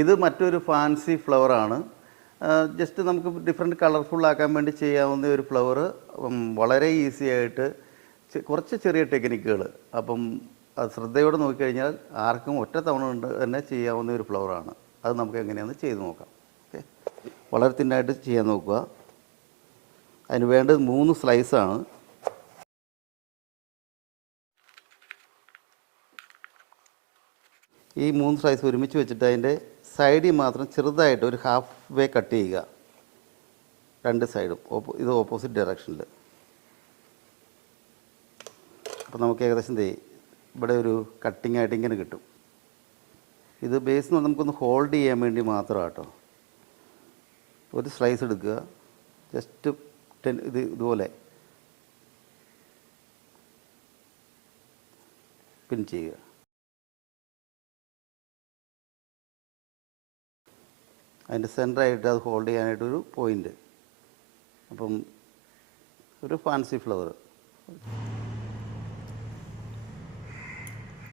ഇത് മറ്റൊരു fancy ഫ്ലവറാണ്. Just നമുക്ക് ഡിഫറെൻറ്റ് കളർഫുള്ളാക്കാൻ വേണ്ടി ചെയ്യാവുന്ന ഒരു ഫ്ലവർ. വളരെ ഈസി ആയിട്ട് കുറച്ച് ചെറിയ ടെക്നിക്കുകൾ. അപ്പം അത് ശ്രദ്ധയോടെ നോക്കിക്കഴിഞ്ഞാൽ ആർക്കും ഒറ്റ തവണ കൊണ്ട് തന്നെ ചെയ്യാവുന്ന ഒരു ഫ്ലവറാണ്. അത് നമുക്ക് എങ്ങനെയാണെന്ന് ചെയ്ത് നോക്കാം. ഓക്കെ, വളരെ തിന്നായിട്ട് ചെയ്യാൻ നോക്കുക. അതിന് വേണ്ടത് 3 സ്ലൈസാണ്. ഈ 3 സ്ലൈസ് ഒരുമിച്ച് വെച്ചിട്ട് അതിൻ്റെ സൈഡിൽ മാത്രം ചെറുതായിട്ട് ഒരു ഹാഫ് വേ കട്ട് ചെയ്യുക. 2 സൈഡും ഇത് ഓപ്പോസിറ്റ് ഡയറക്ഷനിൽ. അപ്പോൾ നമുക്ക് ഏകദേശം ഇവിടെ ഒരു കട്ടിങ് ആയിട്ട് ഇങ്ങനെ കിട്ടും. ഇത് ബേസ് എന്ന് പറഞ്ഞാൽ നമുക്കൊന്ന് ഹോൾഡ് ചെയ്യാൻ വേണ്ടി മാത്രമാണ് കേട്ടോ. ഒരു സ്ലൈസ് എടുക്കുക, ജസ്റ്റ് ഇതുപോലെ പിൻ ചെയ്യുക. അതിൻ്റെ സെൻറ്ററായിട്ട് അത് ഹോൾഡ് ചെയ്യാനായിട്ടൊരു പോയിൻ്റ്. അപ്പം ഒരു ഫാൻസി ഫ്ലവർ.